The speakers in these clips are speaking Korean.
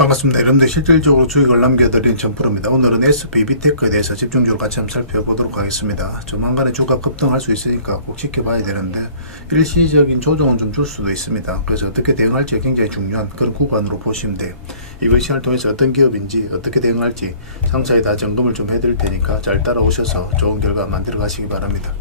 반갑습니다. 여러분들 실질적으로 수익을 남겨드린 정프로입니다. 오늘은 SBB테크에 대해서 집중적으로 같이 한번 살펴보도록 하겠습니다. 조만간에 주가 급등할 수 있으니까 꼭 지켜봐야 되는데 일시적인 조정은 좀 줄 수도 있습니다. 그래서 어떻게 대응할지 굉장히 중요한 그런 구간으로 보시면 돼요. 이번 시간을 통해서 어떤 기업인지 어떻게 대응할지 상세히 다 점검을 좀 해드릴 테니까 잘 따라오셔서 좋은 결과 만들어 가시기 바랍니다.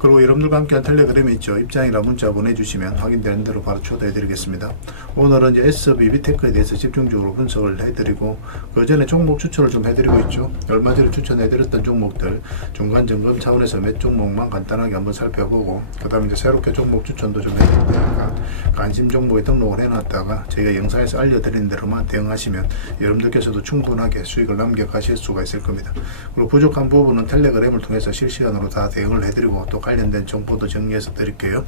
그리고 여러분들과 함께한 텔레그램이 있죠. 입장이나 문자 보내주시면 확인되는 대로 바로 초대해 드리겠습니다. 오늘은 이제 SBB테크에 대해서 집중적으로 분석을 해드리고 그 전에 종목 추천을 좀 해드리고 있죠. 얼마 전에 추천해드렸던 종목들 중간 점검 차원에서 몇 종목만 간단하게 한번 살펴보고 그 다음에 이제 새롭게 종목 추천도 좀 해드릴 테니까 관심 종목에 등록을 해놨다가 저희가 영상에서 알려드린 대로만 대응하시면 여러분들께서도 충분하게 수익을 남겨가실 수가 있을 겁니다. 그리고 부족한 부분은 텔레그램을 통해서 실시간으로 다 대응을 해드리고 또 관련된 정보도 정리해서 드릴게요.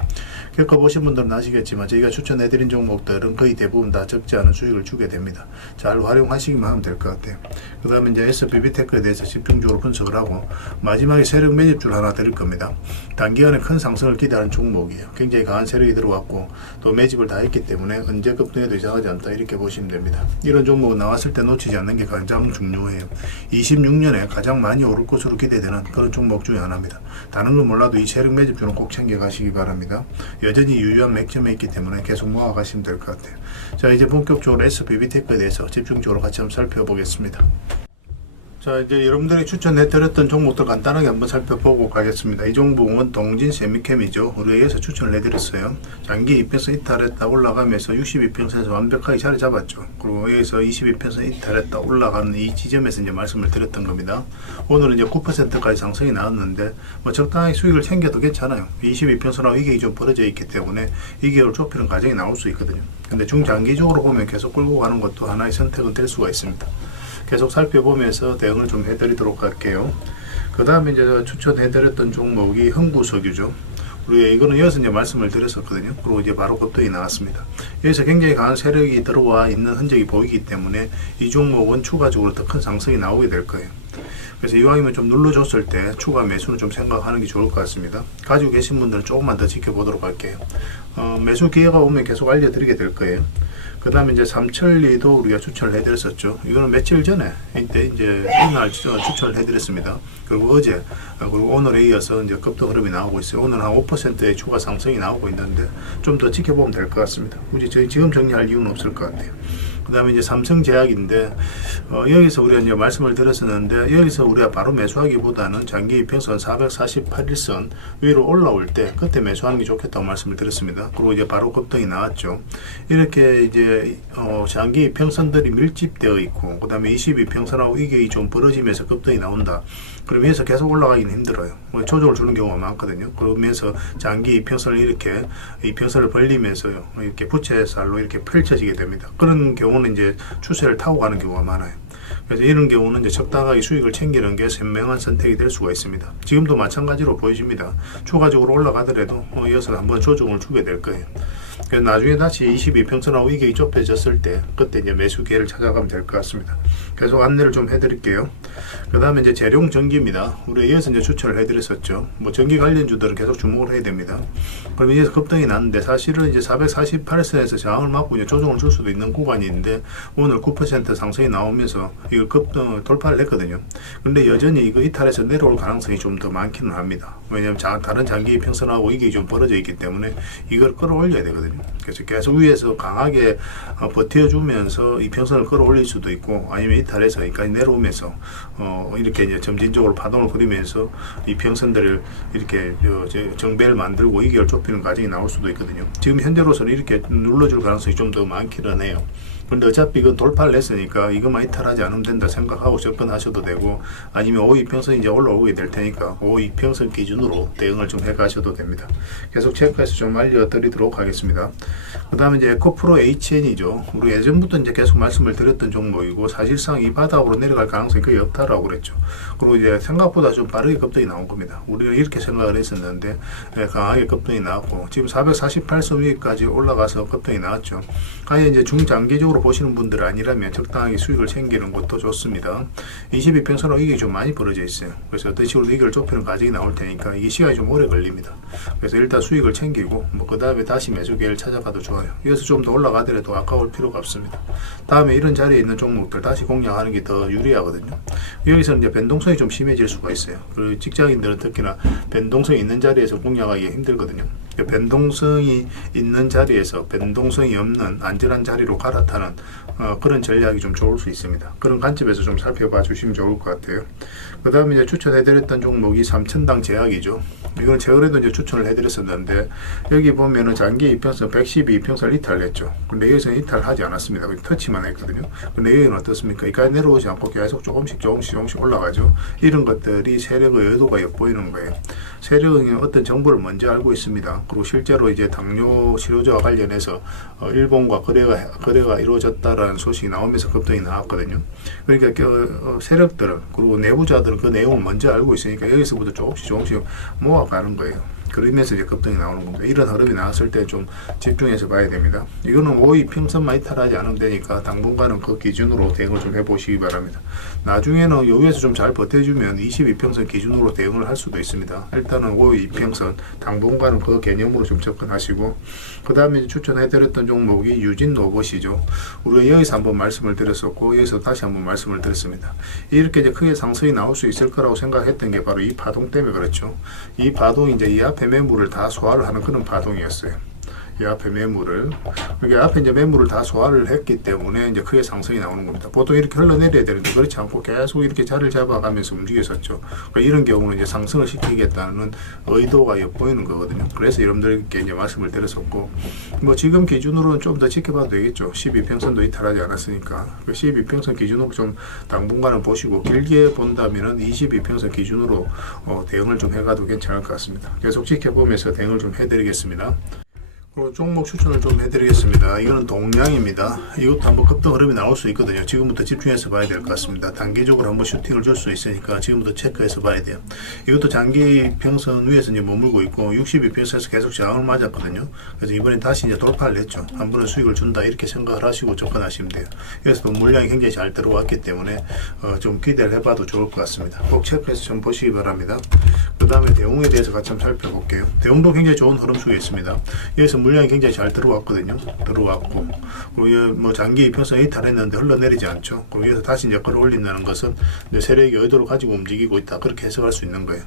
겪어보신 분들은 아시겠지만 저희가 추천해드린 종목들은 거의 대부분 다 적지 않은 수익을 주게 됩니다. 잘 활용하시기만 하면 될 것 같아요. 그 다음에 이제 SBB테크에 대해서 집중적으로 분석을 하고 마지막에 세력 매집줄 하나 드릴 겁니다. 단기간에 큰 상승을 기대하는 종목이에요. 굉장히 강한 세력이 들어왔고 또 매집을 다 했기 때문에 언제 급등해도 이상하지 않다 이렇게 보시면 됩니다. 이런 종목은 나왔을 때 놓치지 않는 게 가장 중요해요. 26년에 가장 많이 오를 것으로 기대되는 그런 종목 중에 하나입니다. 다른 건 몰라도 이 세력 매집줄은 꼭 챙겨 가시기 바랍니다. 여전히 유효한 맥점에 있기 때문에 계속 모아 가시면 될 것 같아요. 자, 이제 본격적으로 SBB테크에 대해서 집중적으로 같이 한번 살펴보겠습니다. 자, 이제 여러분들이 추천해드렸던 종목들 간단하게 한번 살펴보고 가겠습니다. 이 종목은 동진 세미캠이죠. 우리가 여기서 추천을 해드렸어요. 장기 이평선 이탈했다 올라가면서 62평선에서 완벽하게 자리 잡았죠. 그리고 여기서 22평선 이탈했다 올라가는 이 지점에서 이제 말씀을 드렸던 겁니다. 오늘은 이제 9%까지 상승이 나왔는데 뭐 적당히 수익을 챙겨도 괜찮아요. 22평선하고 이게 좀 벌어져 있기 때문에 이격을 좁히는 과정이 나올 수 있거든요. 근데 중장기적으로 보면 계속 끌고 가는 것도 하나의 선택은 될 수가 있습니다. 계속 살펴보면서 대응을 좀 해드리도록 할게요. 그 다음에 이제 추천해드렸던 종목이 흥구석유죠. 우리가 이거는 이어서 이제 말씀을 드렸었거든요. 그리고 이제 바로 급등이 나왔습니다. 여기서 굉장히 강한 세력이 들어와 있는 흔적이 보이기 때문에 이 종목은 추가적으로 더 큰 상승이 나오게 될 거예요. 그래서 이왕이면 좀 눌러줬을 때 추가 매수는 좀 생각하는 게 좋을 것 같습니다. 가지고 계신 분들은 조금만 더 지켜보도록 할게요. 매수 기회가 오면 계속 알려드리게 될 거예요. 그 다음에 이제 삼천리도 우리가 추천을 해드렸었죠. 이거는 며칠 전에 이때 이제 이날 추천을 해드렸습니다. 그리고 어제 그리고 오늘에 이어서 이제 급등 흐름이 나오고 있어요. 오늘 한 5%의 추가 상승이 나오고 있는데 좀 더 지켜보면 될 것 같습니다. 굳이 저희 지금 정리할 이유는 없을 것 같아요. 그 다음에 이제 삼성제약인데 여기서 우리가 이제 말씀을 드렸었는데 여기서 우리가 바로 매수하기보다는 장기 이평선 448일선 위로 올라올 때 그때 매수하는 게 좋겠다고 말씀을 드렸습니다. 그리고 이제 바로 급등이 나왔죠. 이렇게 이제 장기 이평선들이 밀집되어 있고 그 다음에 22평선하고 이게 좀 벌어지면서 급등이 나온다. 그러면서 계속 올라가기는 힘들어요. 조정을 주는 경우가 많거든요. 그러면서 장기 이평선을 이렇게 이평선을 벌리면서요 이렇게 부채살로 이렇게 펼쳐지게 됩니다. 그런 경우는 이제 추세를 타고 가는 경우가 많아요. 그래서 이런 경우는 이제 적당하게 수익을 챙기는 게 현명한 선택이 될 수가 있습니다. 지금도 마찬가지로 보여집니다. 추가적으로 올라가더라도 이어서 한번 조정을 주게 될 거예요. 그래서 나중에 다시 22평선하고 이게 좁혀졌을 때 그때 이제 매수 기회를 찾아가면 될 것 같습니다. 계속 안내를 좀 해드릴게요. 그 다음에 이제 재룡전기입니다. 우리 이어서 이제 추천을 해드렸었죠. 뭐 전기 관련주들은 계속 주목을 해야 됩니다. 그럼 이제 급등이 났는데 사실은 이제 448선에서 저항을 맞고 이제 조정을 줄 수도 있는 구간이 있는데 오늘 9% 상승이 나오면서 이걸 급등 돌파를 했거든요. 근데 여전히 이거 이탈해서 내려올 가능성이 좀 더 많기는 합니다. 왜냐하면 다른 장기 평선하고 이게 좀 벌어져 있기 때문에 이걸 끌어올려야 되거든요. 그래서 계속 위에서 강하게 버텨주면서 이 평선을 끌어올릴 수도 있고 아니면 이탈해서 여기까지 내려오면서 이렇게 이제 점진적으로 파동을 그리면서 이 평선들을 이렇게 정배를 만들고 이격을 좁히는 과정이 나올 수도 있거든요. 지금 현재로서는 이렇게 눌러줄 가능성이 좀 더 많기는 해요. 근데 어차피 이건 돌파를 했으니까 이것만 이탈하지 않으면 된다 생각하고 접근하셔도 되고 아니면 5이평선 이제 올라오게 될 테니까 5이평선 기준으로 대응을 좀 해가셔도 됩니다. 계속 체크해서 좀 알려드리도록 하겠습니다. 그 다음에 이제 에코프로 HN이죠. 우리 예전부터 이제 계속 말씀을 드렸던 종목이고 사실상 이 바닥으로 내려갈 가능성이 거의 없다라고 그랬죠. 그리고 이제 생각보다 좀 빠르게 급등이 나온 겁니다. 우리가 이렇게 생각을 했었는데 강하게 급등이 나왔고 지금 448선 위까지 올라가서 급등이 나왔죠. 아예 이제 중장기적으로 장기적으로 보시는 분들 아니라면 적당하게 수익을 챙기는 것도 좋습니다. 22평선으로 이게 좀 많이 벌어져 있어요. 그래서 어떤 식으로 이걸 좁히는 과정이 나올 테니까 이게 시간이 좀 오래 걸립니다. 그래서 일단 수익을 챙기고 그 다음에 다시 매수 기회를 찾아가도 좋아요. 여기서 좀 더 올라가더라도 아까울 필요가 없습니다. 다음에 이런 자리에 있는 종목들 다시 공략하는 게 더 유리하거든요. 여기서 이제 변동성이 좀 심해질 수가 있어요. 그리고 직장인들은 특히나 변동성이 있는 자리에서 공략하기 힘들거든요. 변동성이 있는 자리에서 변동성이 없는 안전한 자리로 갈아타는 그런 전략이 좀 좋을 수 있습니다. 그런 관점에서 좀 살펴봐 주시면 좋을 것 같아요. 그 다음에 이제 추천해드렸던 종목이 3천당 제약이죠. 이건 최근에도 이제 추천을 해드렸었는데 여기 보면은 장기 이평선 112평선을 이탈했죠. 근데 여기서는 이탈하지 않았습니다. 터치만 했거든요. 근데 여기는 어떻습니까? 이까지 내려오지 않고 계속 조금씩 올라가죠. 이런 것들이 세력의 의도가 엿보이는 거예요. 세력은 어떤 정보를 먼저 알고 있습니다. 그리고 실제로 이제 당뇨 치료제와 관련해서 일본과 거래가 이루어졌다라는 소식이 나오면서 급등이 나왔거든요. 그러니까 세력들은 그리고 내부자들은 그 내용을 먼저 알고 있으니까 여기서부터 조금씩 모아가는 거예요. 그러면서 이제 급등이 나오는 겁니다. 이런 흐름이 나왔을 때 좀 집중해서 봐야 됩니다. 이거는 5위 평선만 이탈하지 않으면 되니까 당분간은 그 기준으로 대응을 좀 해보시기 바랍니다. 나중에는 여기에서 좀 잘 버텨주면 22평선 기준으로 대응을 할 수도 있습니다. 일단은 5위 평선 당분간은 그 개념으로 좀 접근하시고, 그 다음에 추천해드렸던 종목이 유진 로봇이죠. 우리가 여기서 한번 말씀을 드렸었고 여기서 다시 한번 말씀을 드렸습니다. 이렇게 이제 크게 상승이 나올 수 있을 거라고 생각했던 게 바로 이 파동 때문에 그렇죠. 이 파동이 이제 이 앞에 매물을 다 소화를 하는 그런 파동이었어요. 이 앞에 매물을, 그러니까 앞에 이제 매물을 다 소화를 했기 때문에 이제 크게 상승이 나오는 겁니다. 보통 이렇게 흘러내려야 되는데 그렇지 않고 계속 이렇게 자리를 잡아가면서 움직였었죠. 그러니까 이런 경우는 이제 상승을 시키겠다는 의도가 엿보이는 거거든요. 그래서 여러분들께 이제 말씀을 드렸었고, 뭐 지금 기준으로는 좀 더 지켜봐도 되겠죠. 12평선도 이탈하지 않았으니까. 그 12평선 기준으로 좀 당분간은 보시고, 길게 본다면은 22평선 기준으로 대응을 좀 해가도 괜찮을 것 같습니다. 계속 지켜보면서 대응을 좀 해드리겠습니다. 그리고 종목 추천을 좀 해드리겠습니다. 이거는 동량입니다. 이것도 한번 급등 흐름이 나올 수 있거든요. 지금부터 집중해서 봐야 될 것 같습니다. 단기적으로 한번 슈팅을 줄 수 있으니까 지금부터 체크해서 봐야 돼요. 이것도 장기 평선 위에서 이제 머물고 있고 62평선에서 계속 저항을 맞았거든요. 그래서 이번에 다시 이제 돌파를 했죠. 한 번은 수익을 준다 이렇게 생각을 하시고 접근하시면 돼요. 그래서 물량이 굉장히 잘 들어왔기 때문에 좀 기대를 해봐도 좋을 것 같습니다. 꼭 체크해서 좀 보시기 바랍니다. 그 다음에 대웅에 대해서 같이 한번 살펴볼게요. 대웅도 굉장히 좋은 흐름 속에 있습니다. 여기서 물량이 굉장히 잘 들어왔거든요. 들어왔고, 그리고 뭐 장기 이평선 이탈했는데 흘러내리지 않죠. 그리고 여기서 다시 이제 끌어올린다는 것은 이제 세력이 의도를 가지고 움직이고 있다, 그렇게 해석할 수 있는 거예요.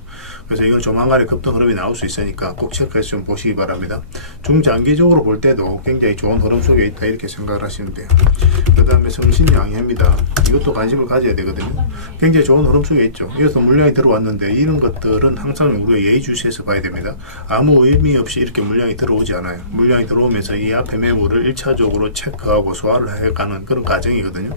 그래서 이건 조만간에 급등 흐름이 나올 수 있으니까 꼭 체크해서 좀 보시기 바랍니다. 중장기적으로 볼 때도 굉장히 좋은 흐름 속에 있다, 이렇게 생각을 하시면 돼요. 그 다음에 성신양해입니다. 이것도 관심을 가져야 되거든요. 굉장히 좋은 흐름 속에 있죠. 여기서 물량이 들어왔는데 이런 것들은 항상 우리가 예의주시해서 봐야 됩니다. 아무 의미 없이 이렇게 물량이 들어오지 않아요. 물량이 들어오면서 이 앞에 매물을 1차적으로 체크하고 소화를 해가는 그런 과정이거든요.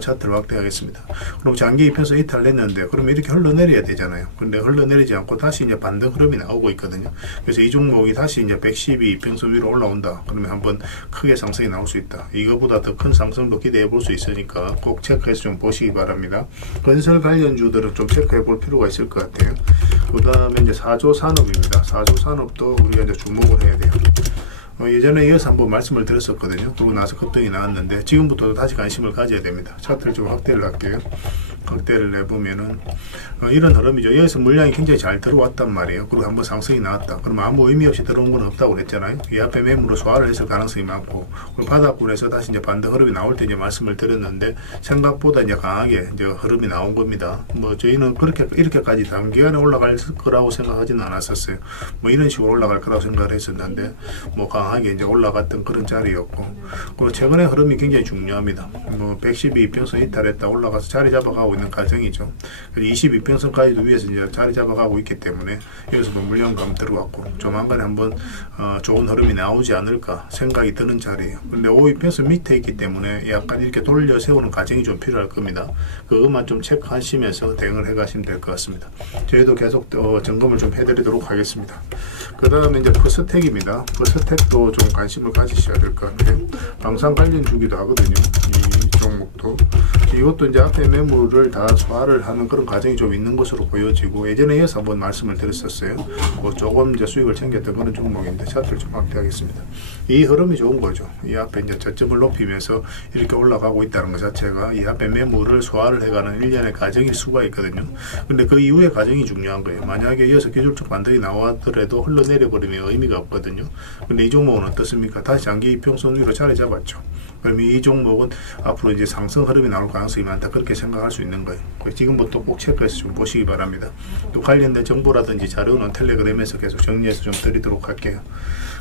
차트를 확대하겠습니다. 그럼 장기 이평선 이탈했는데 그러면 이렇게 흘러내려야 되잖아요. 근데 흘러내리지 않고 다시 이제 반등 흐름이 나오고 있거든요. 그래서 이 종목이 다시 이제 112 이평선 위로 올라온다. 그러면 한번 크게 상승이 나올 수 있다. 이거보다 더 큰 상승도 기대해 볼 수 있으니까 꼭 체크해서 좀 보시기 바랍니다. 건설 관련주들은 좀 체크해 볼 필요가 있을 것 같아요. 그 다음에 이제 4조 산업입니다. 4조 산업도 우리가 이제 주목을 해야 돼요. 예전에 이어서 한번 말씀을 드렸었거든요. 그러고 나서 급등이 나왔는데 지금부터 다시 관심을 가져야 됩니다. 차트를 좀 확대를 할게요. 확대를 해보면은 이런 흐름이죠. 여기서 물량이 굉장히 잘 들어왔단 말이에요. 그리고 한번 상승이 나왔다. 그러면 아무 의미 없이 들어온 건 없다고 그랬잖아요. 이 앞에 매물로 소화를 했을 가능성이 많고, 그리고 바닥권에서 다시 이제 반등 흐름이 나올 때 이제 말씀을 드렸는데 생각보다 이제 강하게 이제 흐름이 나온 겁니다. 뭐 저희는 그렇게 이렇게까지 단기간에 올라갈 거라고 생각하지는 않았었어요. 뭐 이런 식으로 올라갈 거라고 생각을 했었는데 뭐 강하게 이제 올라갔던 그런 자리였고, 그리고 최근에 흐름이 굉장히 중요합니다. 뭐 112평선 이탈했다 올라가서 자리 잡아가고 있는 과정이죠. 22평선까지도 위에서 이제 자리 잡아가고 있기 때문에 여기서도 물량감 들어왔고 조만간에 한번 좋은 흐름이 나오지 않을까 생각이 드는 자리예요. 근데 5위평선 밑에 있기 때문에 약간 이렇게 돌려 세우는 과정이 좀 필요할 겁니다. 그것만 좀 체크하시면서 대응을 해가시면 될 것 같습니다. 저희도 계속 점검을 좀 해드리도록 하겠습니다. 그 다음에 이제 퍼스텍입니다. 퍼스텍도 좀 관심을 가지셔야 될 것 같아요. 방산 관련 주기도 하거든요. 이 종목도. 이것도 이제 앞에 매물을 다 소화를 하는 그런 과정이 좀 있는 것으로 보여지고, 예전에 이어서 한번 말씀을 드렸었어요. 뭐 조금 이제 수익을 챙겼던 그런 종목인데 차트를 좀 확대하겠습니다. 이 흐름이 좋은 거죠. 이 앞에 이제 저점을 높이면서 이렇게 올라가고 있다는 것 자체가 이 앞에 매물을 소화를 해가는 일련의 과정일 수가 있거든요. 근데 그 이후의 과정이 중요한 거예요. 만약에 이어서 기술적 반등이 나왔더라도 흘러내려 버리면 의미가 없거든요. 근데 이 종목은 어떻습니까? 다시 장기 이평선 위로 자리 잡았죠. 그럼 이 종목은 앞으로 이제 상승 흐름이 나올 가능성이 많다, 그렇게 생각할 수 있는 거예요. 지금부터 꼭 체크해서 좀 보시기 바랍니다. 또 관련된 정보라든지 자료는 텔레그램에서 계속 정리해서 좀 드리도록 할게요.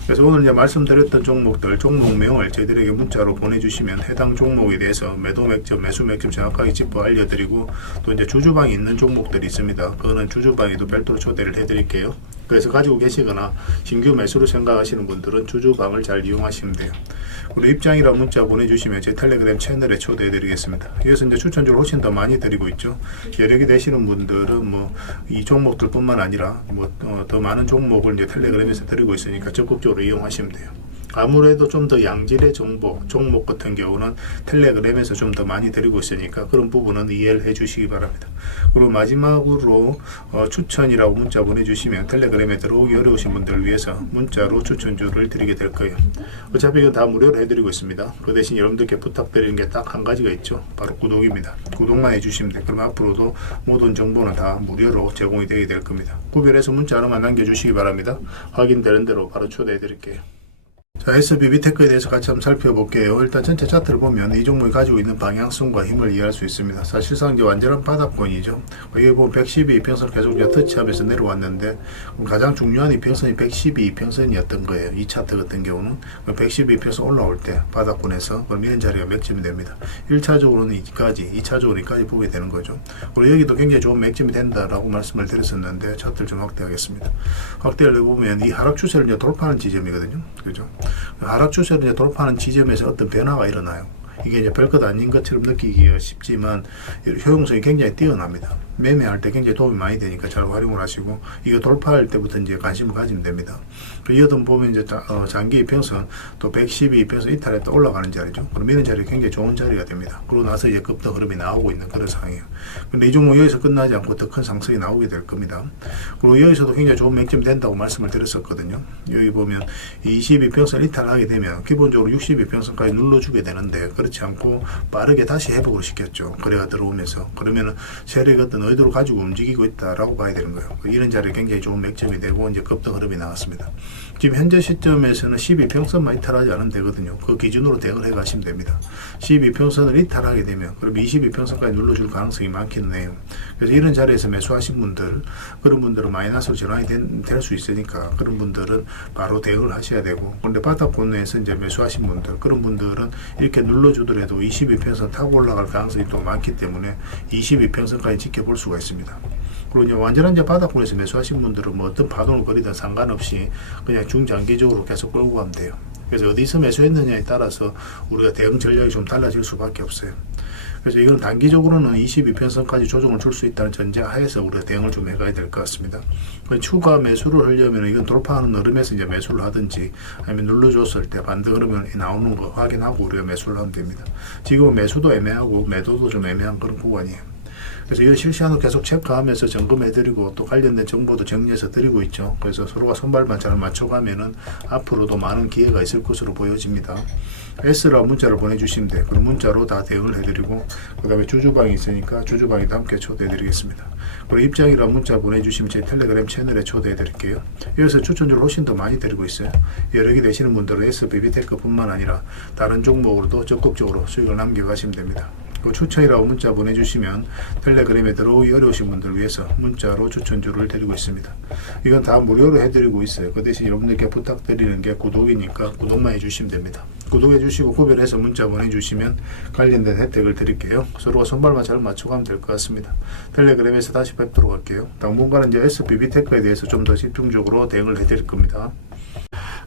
그래서 오늘 이제 말씀드렸던 종목들, 종목명을 저희들에게 문자로 보내주시면 해당 종목에 대해서 매도 맥점, 매수 맥점 정확하게 짚어 알려드리고, 또 이제 주주방이 있는 종목들이 있습니다. 그거는 주주방에도 별도로 초대를 해드릴게요. 그래서 가지고 계시거나 신규 매수로 생각하시는 분들은 주주방을 잘 이용하시면 돼요. 그리고 입장이라 문자 보내주시면 제 텔레그램 채널에 초대해 드리겠습니다. 여기서 이제 추천주를 훨씬 더 많이 드리고 있죠. 여력이 되시는 분들은 뭐 이 종목들 뿐만 아니라 뭐 더 많은 종목을 이제 텔레그램에서 드리고 있으니까 적극적으로 이용하시면 돼요. 아무래도 좀 더 양질의 정보, 종목 같은 경우는 텔레그램에서 좀 더 많이 드리고 있으니까 그런 부분은 이해를 해 주시기 바랍니다. 그리고 마지막으로 추천이라고 문자 보내주시면 텔레그램에 들어오기 어려우신 분들을 위해서 문자로 추천주를 드리게 될 거예요. 어차피 이건 다 무료로 해드리고 있습니다. 그 대신 여러분들께 부탁드리는 게 딱 한 가지가 있죠. 바로 구독입니다. 구독만 해주시면 돼요. 그럼 앞으로도 모든 정보는 다 무료로 제공이 되게 될 겁니다. 구별해서 문자 하나만 남겨주시기 바랍니다. 확인되는 대로 바로 초대해 드릴게요. 자, SBB테크에 대해서 같이 한번 살펴볼게요. 일단 전체 차트를 보면 이 종목이 가지고 있는 방향성과 힘을 이해할 수 있습니다. 사실상 이제 완전한 바닥권이죠. 여기 보면 112 이평선 계속 이제 터치하면서 내려왔는데, 가장 중요한 이평선이 112 이평선이었던 거예요. 이 차트 같은 경우는 112 이평선 올라올 때 바닥권에서 그럼 이런 자리가 맥점이 됩니다. 1차적으로는 이까지, 2차적으로 이까지 보게 되는 거죠. 그리고 여기도 굉장히 좋은 맥점이 된다라고 말씀을 드렸었는데, 차트를 좀 확대하겠습니다. 확대를 해보면 이 하락 추세를 이제 돌파하는 지점이거든요. 그죠? 하락 추세를 이제 돌파하는 지점에서 어떤 변화가 일어나요. 이게 이제 별것 아닌 것처럼 느끼기가 쉽지만 효용성이 굉장히 뛰어납니다. 매매할 때 굉장히 도움이 많이 되니까 잘 활용을 하시고, 이거 돌파할 때부터 이제 관심을 가지면 됩니다. 이어도 보면 이제 장기 이평선 또 112 이평선 이탈했다 올라가는 자리죠. 그럼 이런 자리 굉장히 좋은 자리가 됩니다. 그러고 나서 이제 급등 흐름이 나오고 있는 그런 상황이에요. 근데 이 종목 여기서 끝나지 않고 더 큰 상승이 나오게 될 겁니다. 그리고 여기서도 굉장히 좋은 맥점이 된다고 말씀을 드렸었거든요. 여기 보면 22평선 이탈하게 되면 기본적으로 62평선까지 눌러주게 되는데, 그렇지 않고 빠르게 다시 회복을 시켰죠. 거래가 들어오면서. 그러면은 세력이 어떤 의도를 가지고 움직이고 있다라고 봐야 되는 거예요. 이런 자리에 굉장히 좋은 맥점이 되고 이제 급등 흐름이 나왔습니다. 지금 현재 시점에서는 12평선만 이탈하지 않으면 되거든요. 그 기준으로 대응을 해 가시면 됩니다. 12평선을 이탈하게 되면 그럼 22평선까지 눌러줄 가능성이 많기는 해요. 그래서 이런 자리에서 매수하신 분들, 그런 분들은 마이너스로 전환이 될 수 있으니까 그런 분들은 바로 대응을 하셔야 되고, 그런데 바닥권에서 이제 매수하신 분들, 그런 분들은 이렇게 눌러주더라도 22평선 타고 올라갈 가능성이 또 많기 때문에 22평선까지 지켜볼 수가 있습니다. 그리고 이제 완전한 이제 바닥권에서 매수하신 분들은 뭐 어떤 파동을 벌이든 상관없이 그냥 중장기적으로 계속 끌고 가면 돼요. 그래서 어디서 매수했느냐에 따라서 우리가 대응 전략이 좀 달라질 수밖에 없어요. 그래서 이건 단기적으로는 22평선까지 조정을 줄 수 있다는 전제하에서 우리가 대응을 좀 해가야 될 것 같습니다. 추가 매수를 하려면 이건 돌파하는 흐름에서 이제 매수를 하든지, 아니면 눌러줬을 때 반등 흐름이 나오는 거 확인하고 우리가 매수를 하면 됩니다. 지금은 매수도 애매하고 매도도 좀 애매한 그런 구간이에요. 그래서 이거 실시간으로 계속 체크하면서 점검해드리고 또 관련된 정보도 정리해서 드리고 있죠. 그래서 서로가 손발만 잘 맞춰가면은 앞으로도 많은 기회가 있을 것으로 보여집니다. S라고 문자를 보내주시면 돼요. 그럼 문자로 다 대응을 해드리고, 그 다음에 주주방이 있으니까 주주방에도 함께 초대해드리겠습니다. 그리고 입장이라고 문자 보내주시면 제 텔레그램 채널에 초대해드릴게요. 여기서 추천주를 훨씬 더 많이 드리고 있어요. 여력이 되시는 분들은 SBB테크 뿐만 아니라 다른 종목으로도 적극적으로 수익을 남겨가시면 됩니다. 추천이라고 문자 보내주시면 텔레그램에 들어오기 어려우신 분들을 위해서 문자로 추천주를 드리고 있습니다. 이건 다 무료로 해드리고 있어요. 그 대신 여러분들께 부탁드리는 게 구독이니까 구독만 해주시면 됩니다. 구독해 주시고 구별해서 문자 보내주시면 관련된 혜택을 드릴게요. 서로가 손발만 잘 맞춰가면 될 것 같습니다. 텔레그램에서 다시 뵙도록 할게요. 당분간은 이제 SBB테크에 대해서 좀 더 집중적으로 대응을 해드릴 겁니다.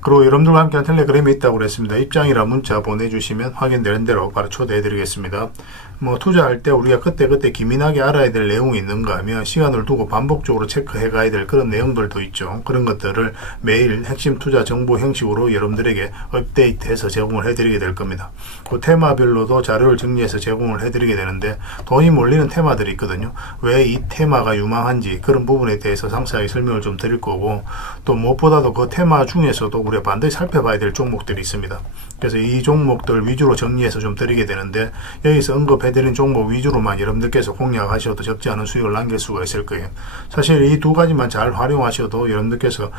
그리고 여러분들과 함께한 텔레그램이 있다고 그랬습니다. 입장이라 문자 보내주시면 확인되는 대로 바로 초대해드리겠습니다. 뭐 투자할 때 우리가 그때그때 기민하게 알아야 될 내용이 있는가 하면 시간을 두고 반복적으로 체크해 가야 될 그런 내용들도 있죠. 그런 것들을 매일 핵심 투자 정보 형식으로 여러분들에게 업데이트해서 제공을 해드리게 될 겁니다. 그 테마별로도 자료를 정리해서 제공을 해드리게 되는데, 돈이 몰리는 테마들이 있거든요. 왜 이 테마가 유망한지 그런 부분에 대해서 상세하게 설명을 좀 드릴 거고, 또 무엇보다도 그 테마 중에서도 우리 우리가 반드시 살펴봐야 될 종목들이 있습니다. 그래서 이 종목들 위주로 정리해서 좀 드리게 되는데, 여기서 언급해드린 종목 위주로만 여러분들께서 공략하셔도 적지 않은 수익을 남길 수가 있을 거예요. 사실 이 두 가지만 잘 활용하셔도 여러분들께서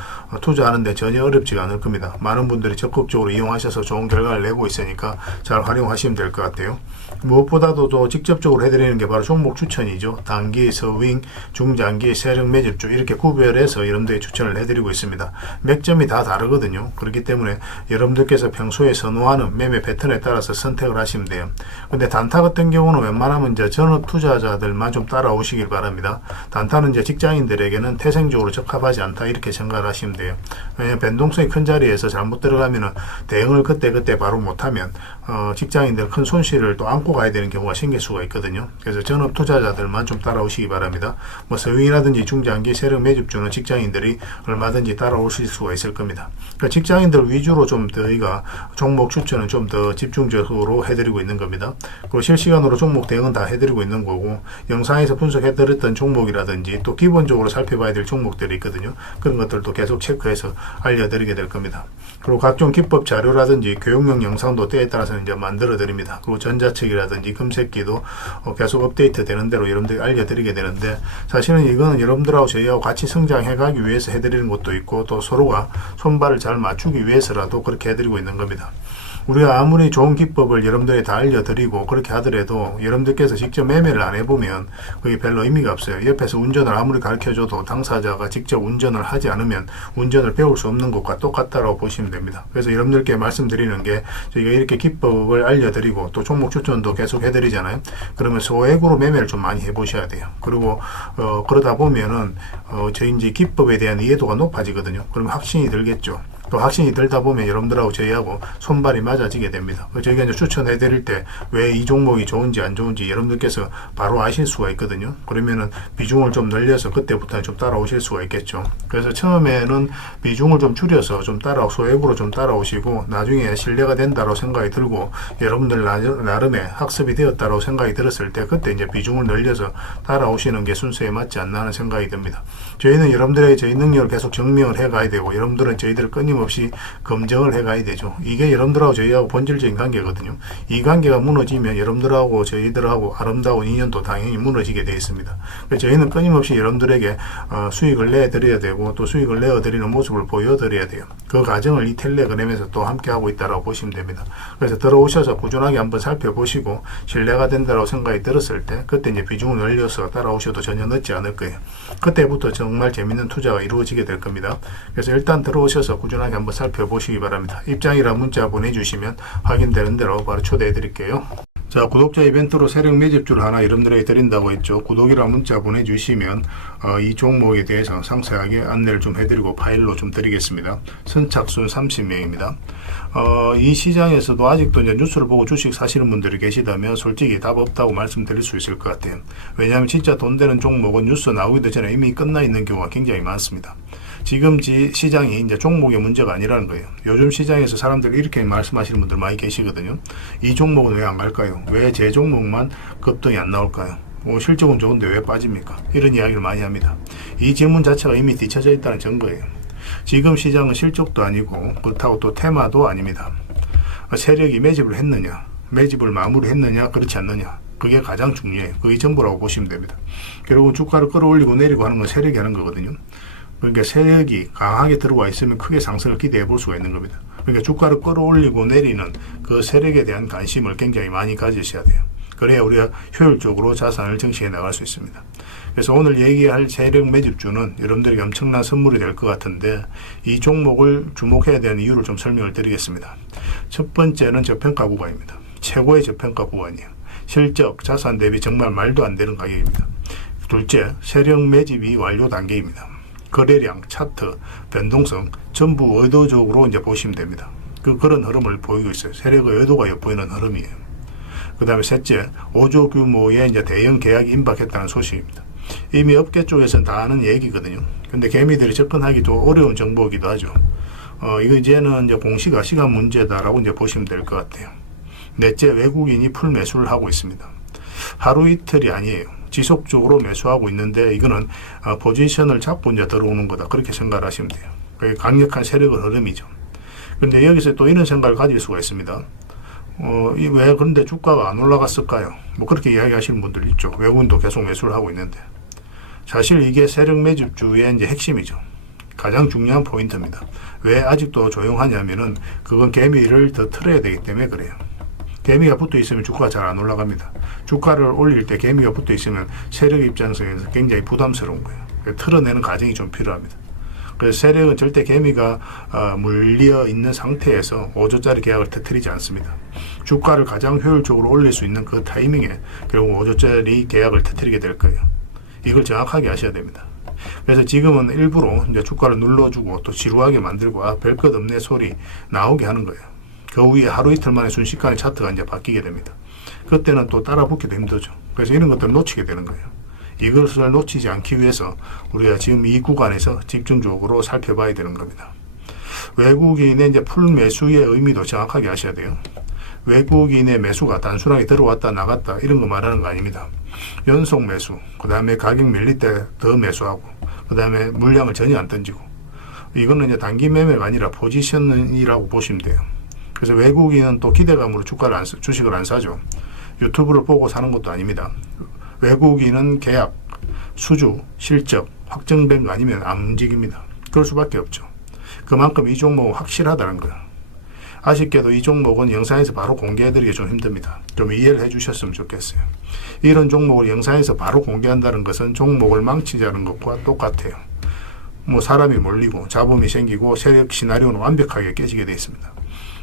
투자하는데 전혀 어렵지가 않을 겁니다. 많은 분들이 적극적으로 이용하셔서 좋은 결과를 내고 있으니까 잘 활용하시면 될 것 같아요. 무엇보다도 또 직접적으로 해드리는 게 바로 종목 추천이죠. 단기, 서윙, 중장기, 세력 매집주 이렇게 구별해서 여러분들이 추천을 해드리고 있습니다. 맥점이 다 다르거든요. 그렇기 때문에 여러분들께서 평소에 선호하는 매매 패턴에 따라서 선택을 하시면 돼요. 근데 단타 같은 경우는 웬만하면 이제 전업 투자자들만 좀 따라오시길 바랍니다. 단타는 이제 직장인들에게는 태생적으로 적합하지 않다 이렇게 생각을 하시면 돼요. 왜냐하면 변동성이 큰 자리에서 잘못 들어가면 대응을 그때 바로 못하면 직장인들 큰 손실을 또 안고 가야 되는 경우가 생길 수가 있거든요. 그래서 전업 투자자들만 좀 따라오시기 바랍니다. 뭐 서윙이라든지 중장기 세력 매집주는 직장인들이 얼마든지 따라오실 수가 있을 겁니다. 그러니까 직장인들 위주로 좀 저희가 종목 추천은 좀 더 집중적으로 해드리고 있는 겁니다. 그리고 실시간으로 종목 대응은 다 해드리고 있는 거고, 영상에서 분석해드렸던 종목이라든지 또 기본적으로 살펴봐야 될 종목들이 있거든요. 그런 것들도 계속 체크해서 알려드리게 될 겁니다. 그리고 각종 기법 자료라든지 교육용 영상도 때에 따라서 이제 만들어 드립니다. 그리고 전자책이라든지 금색기도 계속 업데이트 되는 대로 여러분들이 알려드리게 되는데, 사실은 이거는 여러분들하고 저희하고 같이 성장해 가기 위해서 해드리는 것도 있고, 또 서로가 손발을 잘 맞추기 위해서라도 그렇게 해드리고 있는 겁니다. 우리가 아무리 좋은 기법을 여러분들이 다 알려드리고 그렇게 하더라도 여러분들께서 직접 매매를 안 해보면 그게 별로 의미가 없어요. 옆에서 운전을 아무리 가르쳐줘도 당사자가 직접 운전을 하지 않으면 운전을 배울 수 없는 것과 똑같다고 보시면 됩니다. 그래서 여러분들께 말씀드리는 게, 저희가 이렇게 기법을 알려드리고 또 종목 추천도 계속 해드리잖아요. 그러면 소액으로 매매를 좀 많이 해보셔야 돼요. 그리고 그러다 보면은 저희 이제 기법에 대한 이해도가 높아지거든요. 그러면 확신이 들겠죠. 또 확신이 들다 보면 여러분들하고 저희하고 손발이 맞아지게 됩니다. 저희가 이제 추천해 드릴 때 왜 이 종목이 좋은지 안 좋은지 여러분들께서 바로 아실 수가 있거든요. 그러면은 비중을 좀 늘려서 그때부터는 좀 따라오실 수가 있겠죠. 그래서 처음에는 비중을 좀 줄여서 좀 소액으로 좀 따라오시고, 나중에 신뢰가 된다고 생각이 들고 여러분들 나름의 학습이 되었다고 생각이 들었을 때 그때 이제 비중을 늘려서 따라오시는 게 순서에 맞지 않나 하는 생각이 듭니다. 저희는 여러분들의 저희 능력을 계속 증명을 해 가야 되고, 여러분들은 저희들을 끊임없이 검증을 해 가야 되죠. 이게 여러분들하고 저희하고 본질적인 관계거든요. 이 관계가 무너지면 여러분들하고 저희들하고 아름다운 인연도 당연히 무너지게 되어 있습니다. 그래서 저희는 끊임없이 여러분들에게 수익을 내드려야 되고, 또 수익을 내어드리는 모습을 보여드려야 돼요. 그 과정을 이 텔레그램에서 또 함께 하고 있다고 보시면 됩니다. 그래서 들어오셔서 꾸준하게 한번 살펴보시고 신뢰가 된다고 생각이 들었을 때 그때 이제 비중을 늘려서 따라오셔도 전혀 늦지 않을 거예요. 그때부터 정말 재밌는 투자가 이루어지게 될 겁니다. 그래서 일단 들어오셔서 꾸준하게 한번 살펴보시기 바랍니다. 입장이랑 문자 보내주시면 확인되는 대로 바로 초대해 드릴게요. 자, 구독자 이벤트로 세력 매집주를 하나 여러분들에게 드린다고 했죠. 구독이랑 문자 보내주시면 이 종목에 대해서 상세하게 안내를 좀 해드리고 파일로 좀 드리겠습니다. 선착순 30명입니다. 이 시장에서도 아직도 이제 뉴스를 보고 주식 사시는 분들이 계시다면 솔직히 답 없다고 말씀드릴 수 있을 것 같아요. 왜냐하면 진짜 돈 되는 종목은 뉴스 나오기도 전에 이미 끝나 있는 경우가 굉장히 많습니다. 지금 시장이 이제 종목의 문제가 아니라는 거예요. 요즘 시장에서 사람들이 이렇게 말씀하시는 분들 많이 계시거든요. 이 종목은 왜 안 갈까요? 왜 제 종목만 급등이 안 나올까요? 실적은 좋은데 왜 빠집니까? 이런 이야기를 많이 합니다. 이 질문 자체가 이미 뒤쳐져 있다는 증거예요. 지금 시장은 실적도 아니고 그렇다고 또 테마도 아닙니다. 세력이 매집을 했느냐, 매집을 마무리했느냐, 그렇지 않느냐, 그게 가장 중요해요. 그게 전부라고 보시면 됩니다. 결국은 주가를 끌어올리고 내리고 하는 건 세력이 하는 거거든요. 그러니까 세력이 강하게 들어와 있으면 크게 상승을 기대해 볼 수가 있는 겁니다. 그러니까 주가를 끌어올리고 내리는 그 세력에 대한 관심을 굉장히 많이 가지셔야 돼요. 그래야 우리가 효율적으로 자산을 정치해 나갈 수 있습니다. 그래서 오늘 얘기할 세력 매집주는 여러분들에게 엄청난 선물이 될 것 같은데, 이 종목을 주목해야 되는 이유를 좀 설명을 드리겠습니다. 첫 번째는 저평가 구간입니다. 최고의 저평가 구간이에요. 실적, 자산 대비 정말 말도 안 되는 가격입니다. 둘째, 세력 매집이 완료 단계입니다. 거래량, 차트, 변동성 전부 의도적으로 이제 보시면 됩니다. 그런 흐름을 보이고 있어요. 세력의 의도가 엿보이는 흐름이에요. 그 다음에 셋째, 5조 규모의 이제 대형 계약이 임박했다는 소식입니다. 이미 업계 쪽에서는 다 아는 얘기거든요. 근데 개미들이 접근하기 좀 어려운 정보이기도 하죠. 이거 이제는 이제 공시가 시간 문제다라고 이제 보시면 될 것 같아요. 넷째, 외국인이 풀 매수를 하고 있습니다. 하루 이틀이 아니에요. 지속적으로 매수하고 있는데 이거는 포지션을 잡고 이제 들어오는 거다, 그렇게 생각을 하시면 돼요. 그게 강력한 세력의 흐름이죠. 그런데 여기서 또 이런 생각을 가질 수가 있습니다. 왜 그런데 주가가 안 올라갔을까요? 뭐 그렇게 이야기하시는 분들 있죠. 외국인도 계속 매수를 하고 있는데. 사실 이게 세력 매집주의 이제 핵심이죠. 가장 중요한 포인트입니다. 왜 아직도 조용하냐면은 그건 개미를 더 틀어야 되기 때문에 그래요. 개미가 붙어 있으면 주가가 잘 안 올라갑니다. 주가를 올릴 때 개미가 붙어 있으면 세력 입장에서 굉장히 부담스러운 거예요. 틀어내는 과정이 좀 필요합니다. 그래서 세력은 절대 개미가 물려 있는 상태에서 5조짜리 계약을 터뜨리지 않습니다. 주가를 가장 효율적으로 올릴 수 있는 그 타이밍에 결국 5조짜리 계약을 터뜨리게 될 거예요. 이걸 정확하게 아셔야 됩니다. 그래서 지금은 일부러 이제 주가를 눌러주고 또 지루하게 만들고 별 것 없네 소리 나오게 하는 거예요. 그 후에 하루 이틀 만에 순식간에 차트가 이제 바뀌게 됩니다. 그때는 또 따라 붙기도 힘들죠. 그래서 이런 것들을 놓치게 되는 거예요. 이것을 놓치지 않기 위해서 우리가 지금 이 구간에서 집중적으로 살펴봐야 되는 겁니다. 외국인의 이제 풀 매수의 의미도 정확하게 아셔야 돼요. 외국인의 매수가 단순하게 들어왔다 나갔다 이런 거 말하는 거 아닙니다. 연속 매수, 그 다음에 가격 밀릴 때 더 매수하고, 그 다음에 물량을 전혀 안 던지고, 이거는 이제 단기 매매가 아니라 포지션이라고 보시면 돼요. 그래서 외국인은 또 기대감으로 주식을 안 사죠. 유튜브를 보고 사는 것도 아닙니다. 외국인은 계약, 수주, 실적 확정된 거 아니면 안 움직입니다. 그럴 수밖에 없죠. 그만큼 이 종목은 확실하다는 거예요. 아쉽게도 이 종목은 영상에서 바로 공개해드리기 좀 힘듭니다. 좀 이해를 해주셨으면 좋겠어요. 이런 종목을 영상에서 바로 공개한다는 것은 종목을 망치자는 것과 똑같아요. 뭐 사람이 몰리고 자본이 생기고 세력 시나리오는 완벽하게 깨지게 되어 있습니다.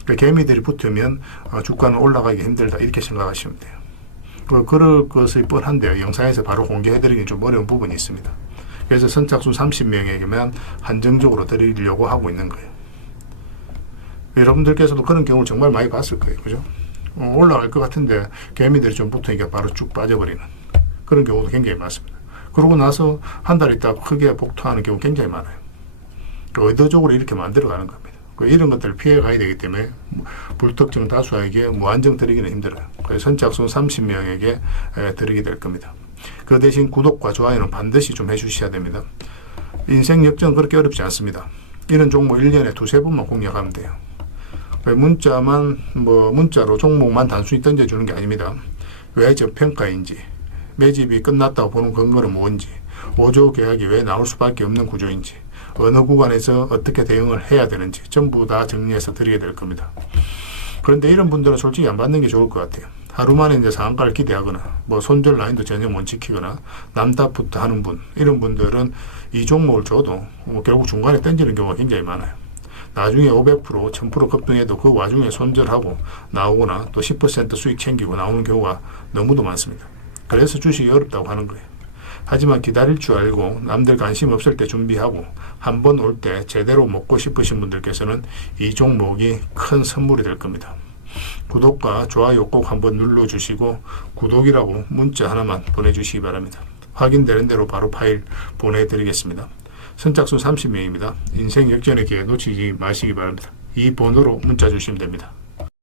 그러니까 개미들이 붙으면 주가는 올라가기 힘들다 이렇게 생각하시면 돼요. 그럴 것이 뻔한데요. 영상에서 바로 공개해드리기 좀 어려운 부분이 있습니다. 그래서 선착순 30명에게만 한정적으로 드리려고 하고 있는 거예요. 여러분들께서도 그런 경우를 정말 많이 봤을 거예요. 그죠? 올라갈 것 같은데 개미들이 좀 붙으니까 바로 쭉 빠져버리는 그런 경우도 굉장히 많습니다. 그러고 나서 한 달 있다가 크게 복토하는 경우 굉장히 많아요. 의도적으로 이렇게 만들어가는 겁니다. 이런 것들을 피해 가야 되기 때문에 불특정 다수에게 무한정 드리기는 힘들어요. 그래서 선착순 30명에게 드리게 될 겁니다. 그 대신 구독과 좋아요는 반드시 좀 해주셔야 됩니다. 인생 역전은 그렇게 어렵지 않습니다. 이런 종목 1년에 두세 번만 공략하면 돼요. 문자로 종목만 단순히 던져주는 게 아닙니다. 왜 저평가인지, 매집이 끝났다고 보는 근거는 뭔지, 5조 계약이 왜 나올 수밖에 없는 구조인지, 어느 구간에서 어떻게 대응을 해야 되는지 전부 다 정리해서 드리게 될 겁니다. 그런데 이런 분들은 솔직히 안 받는 게 좋을 것 같아요. 하루 만에 이제 상한가를 기대하거나 손절 라인도 전혀 못 지키거나 남답부터 하는 분, 이런 분들은 이 종목을 줘도 결국 중간에 던지는 경우가 굉장히 많아요. 나중에 500%, 1000% 급등해도 그 와중에 손절하고 나오거나 또 10% 수익 챙기고 나오는 경우가 너무도 많습니다. 그래서 주식이 어렵다고 하는 거예요. 하지만 기다릴 줄 알고 남들 관심 없을 때 준비하고 한 번 올 때 제대로 먹고 싶으신 분들께서는 이 종목이 큰 선물이 될 겁니다. 구독과 좋아요 꼭 한번 눌러주시고 구독이라고 문자 하나만 보내주시기 바랍니다. 확인되는 대로 바로 파일 보내드리겠습니다. 선착순 30명입니다. 인생 역전의 기회 놓치지 마시기 바랍니다. 이 번호로 문자 주시면 됩니다.